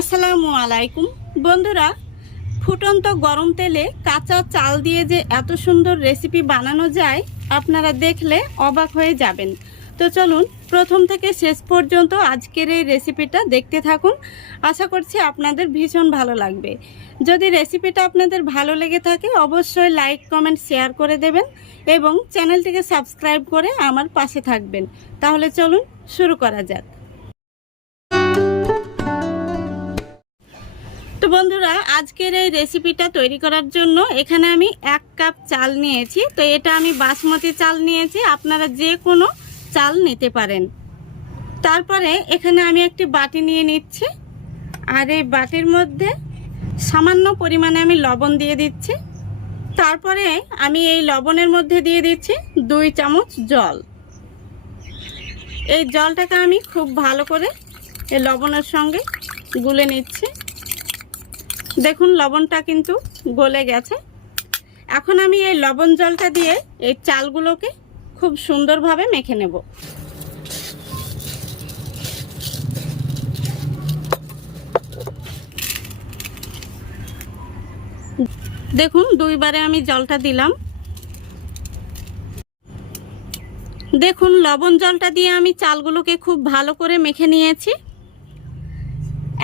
আসসালামু আলাইকুম বন্ধুরা, ফুটন্ত গরম তেলে কাঁচা চাল দিয়ে যে এত সুন্দর রেসিপি বানানো যায় আপনারা দেখলে অবাক হয়ে যাবেন। তো চলুন প্রথম থেকে শেষ পর্যন্ত আজকের এই রেসিপিটা দেখতে থাকুন। আশা করছি আপনাদের ভীষণ ভালো লাগবে। যদি রেসিপিটা আপনাদের ভালো লেগে থাকে অবশ্যই লাইক কমেন্ট শেয়ার করে দেবেন এবং চ্যানেলটিকে সাবস্ক্রাইব করে আমার পাশে থাকবেন। তাহলে চলুন শুরু করা যাক। তো বন্ধুরা, আজকের এই রেসিপিটা তৈরি করার জন্য এখানে আমি 1 কাপ চাল নিয়েছি। তো এটা আমি বাসমতি চাল নিয়েছি, আপনারা যে কোনো চাল নিতে পারেন। তারপরে এখানে আমি একটি বাটি নিয়ে নিচ্ছি, আর এই বাটির মধ্যে সামান্য পরিমাণে আমি লবণ দিয়ে দিচ্ছি। তারপরে আমি এই লবণের মধ্যে দিয়ে দিচ্ছি 2 চামচ জল। এই জলটাকে আমি খুব ভালো করে এই লবণের সঙ্গে গুলে নিচ্ছি। দেখুন লবণটা কিন্তু গলে গেছে। এখন আমি এই লবণ জলটা দিয়ে এই চালগুলোকে খুব সুন্দরভাবে মেখে নেব। দেখুন 2 বারে আমি জলটা দিলাম। দেখুন লবণ জলটা দিয়ে আমি চালগুলোকে খুব ভালো করে মেখে নিয়েছি।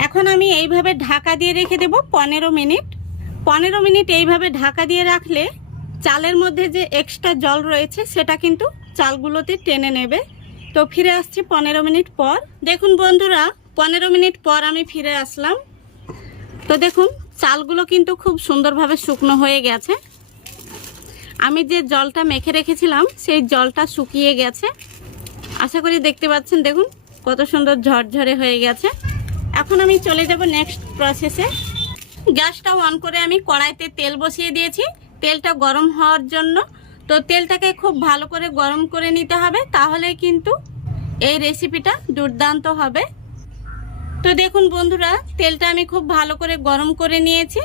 এখন আমি এইভাবে ঢাকা দিয়ে রেখে দেব 15 মিনিট। 15 মিনিট এইভাবে ঢাকা দিয়ে রাখলে চালের মধ্যে যে এক্সট্রা জল রয়েছে সেটা কিন্তু চালগুলোতে টেনে নেবে। তো ফিরে আসছি 15 মিনিট পর। দেখুন বন্ধুরা, 15 মিনিট পর আমি ফিরে আসলাম। তো দেখুন চালগুলো কিন্তু খুব সুন্দরভাবে শুকনো হয়ে গেছে। আমি যে জলটা মেখে রেখেছিলাম সেই জলটা শুকিয়ে গেছে। আশা করি দেখতে পাচ্ছেন, দেখুন কত সুন্দর ঝরঝরে হয়ে গেছে। এখন আমি চলে যাব নেক্সট প্রসেসে। গ্যাসটা অন করে আমি কড়াইতে তেল বসিয়ে দিয়েছি তেলটা গরম হওয়ার জন্য। তো তেলটাকে খুব ভালো করে গরম করে নিতে হবে, তাহলে কিন্তু এই রেসিপিটা দুর্দান্ত হবে। তো দেখুন বন্ধুরা, তেলটা আমি খুব ভালো করে গরম করে নিয়েছি।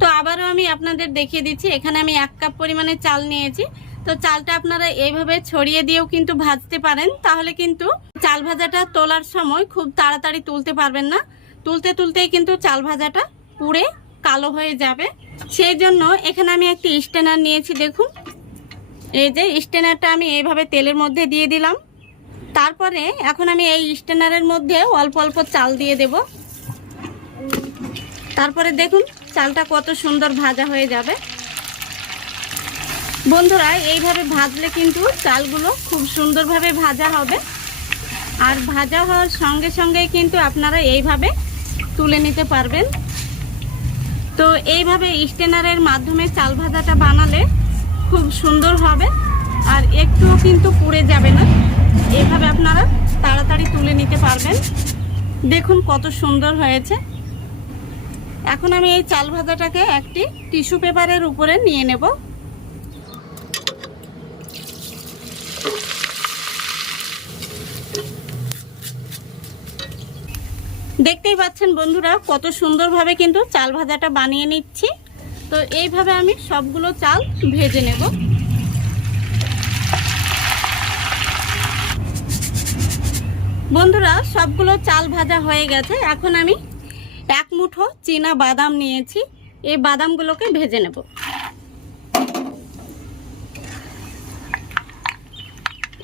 তো আবারও আমি আপনাদের দেখিয়ে দিচ্ছি। এখানে আমি 1 কাপ পরিমাণে চাল নিয়েছি। তো চালটা আপনারা এইভাবে ছড়িয়ে দিয়েও কিন্তু ভাজতে পারেন, তাহলে কিন্তু চাল ভাজাটা তোলার সময় খুব তাড়াতাড়ি তুলতে পারবেন না। তুলতে তুলতেই কিন্তু চাল ভাজাটা পুড়ে কালো হয়ে যাবে। সেই জন্য এখানে আমি একটি স্ট্যানার নিয়েছি। দেখুন এই যে স্ট্যানারটা আমি এইভাবে তেলের মধ্যে দিয়ে দিলাম। তারপরে এখন আমি এই স্ট্যানারের মধ্যে অল্প অল্প চাল দিয়ে দেব। তারপরে দেখুন চালটা কত সুন্দর ভাজা হয়ে যাবে। বন্ধুরা, এইভাবে ভাজলে কিন্তু চালগুলো খুব সুন্দরভাবে ভাজা হবে, আর ভাজা হওয়ার সঙ্গে সঙ্গে কিন্তু আপনারা এইভাবে তুলে নিতে পারবেন। তো এইভাবে স্ট্যানারের মাধ্যমে চাল ভাজাটা বানালে খুব সুন্দর হবে, আর একটুও কিন্তু পুড়ে যাবে না। এইভাবে আপনারা তাড়াতাড়ি তুলে নিতে পারবেন। দেখুন কত সুন্দর হয়েছে। এখন আমি এই চাল ভাজাটাকে একটি টিস্যু পেপারের উপরে নিয়ে নেব। দেখতেই পাচ্ছেন বন্ধুরা, কত সুন্দরভাবে কিন্তু চাল ভাজাটা বানিয়ে নিচ্ছি। তো এইভাবে আমি সবগুলো চাল ভেজে নেব। বন্ধুরা, সবগুলো চাল ভাজা হয়ে গেছে। এখন আমি 1 মুঠো চীনা বাদাম নিয়েছি, এই বাদামগুলোকে ভেজে নেব।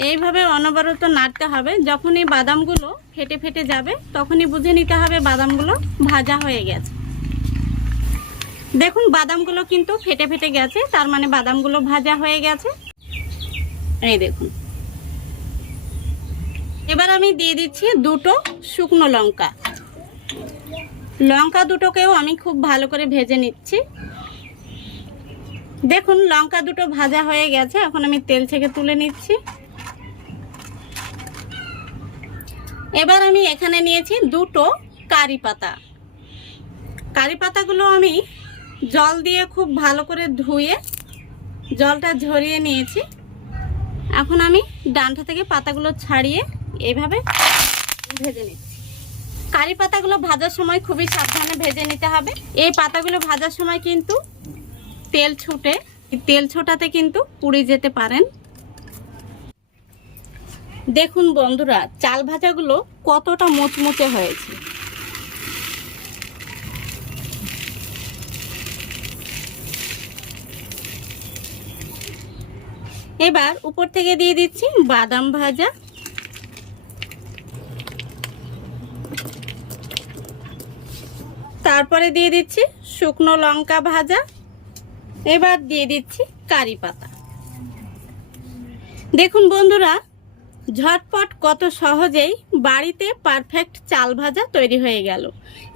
এইভাবে অনবরত নাড়তে হবে। যখনই বাদামগুলো ফেটে ফেটে যাবে তখনই বুঝে নিতে হবে বাদামগুলো ভাজা হয়ে গেছে। দেখুন বাদামগুলো কিন্তু ফেটে ফেটে গেছে, তার মানে বাদামগুলো ভাজা হয়ে গেছে। এই দেখুন। এবার আমি দিয়ে দিচ্ছি 2টো শুকনো লঙ্কা। লঙ্কা দুটোকেও আমি খুব ভালো করে ভেজে নিচ্ছি। দেখুন লঙ্কা দুটো ভাজা হয়ে গেছে। এখন আমি তেল থেকে তুলে নিচ্ছি। এবার আমি এখানে নিয়েছি 2টো কারি পাতা। কারি পাতাগুলো আমি জল দিয়ে খুব ভালো করে ধুয়ে জলটা ঝরিয়ে নিয়েছি। এখন আমি ডান্ডা থেকে পাতাগুলো ছাড়িয়ে এইভাবে ভেজে নিচ্ছি। কারি পাতাগুলো ভাজার সময় খুবই সাবধানে ভেজে নিতে হবে। এই পাতাগুলো ভাজার সময় কিন্তু তেল ছুটে, তেল ছোটাতে কিন্তু পুড়ে যেতে পারেন। দেখুন বন্ধুরা, চাল ভাজাগুলো কতটা মুচমুচে হয়েছে। এবার উপর থেকে দিয়ে দিচ্ছি বাদাম ভাজা, তারপরে দিয়ে দিচ্ছি শুকনো লঙ্কা ভাজা, এবার দিয়ে দিচ্ছি কারি পাতা। দেখুন বন্ধুরা, ঝটপট কত সহজেই বাড়িতে পারফেক্ট চাল ভাজা তৈরি হয়ে গেল।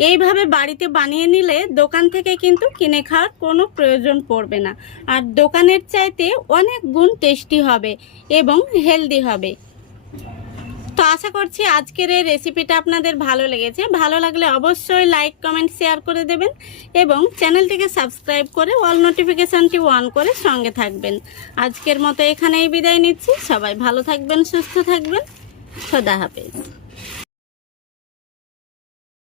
এইভাবে বাড়িতে বানিয়ে নিলে দোকান থেকে কিন্তু কিনে খাওয়ার কোনো প্রয়োজন পড়বে না, আর দোকানের চাইতে অনেক গুণ টেস্টি হবে এবং হেলদি হবে। তো আশা করছি আজকের এই রেসিপিটা আপনাদের ভালো লেগেছে। ভালো লাগলে অবশ্যই লাইক, কমেন্ট, শেয়ার করে দেবেন এবং চ্যানেলটিকে সাবস্ক্রাইব করে অল নোটিফিকেশানটি অন করে সঙ্গে থাকবেন। আজকের মতো এখানেই বিদায় নিচ্ছি। সবাই ভালো থাকবেন, সুস্থ থাকবেন। খোদা হাফেজ।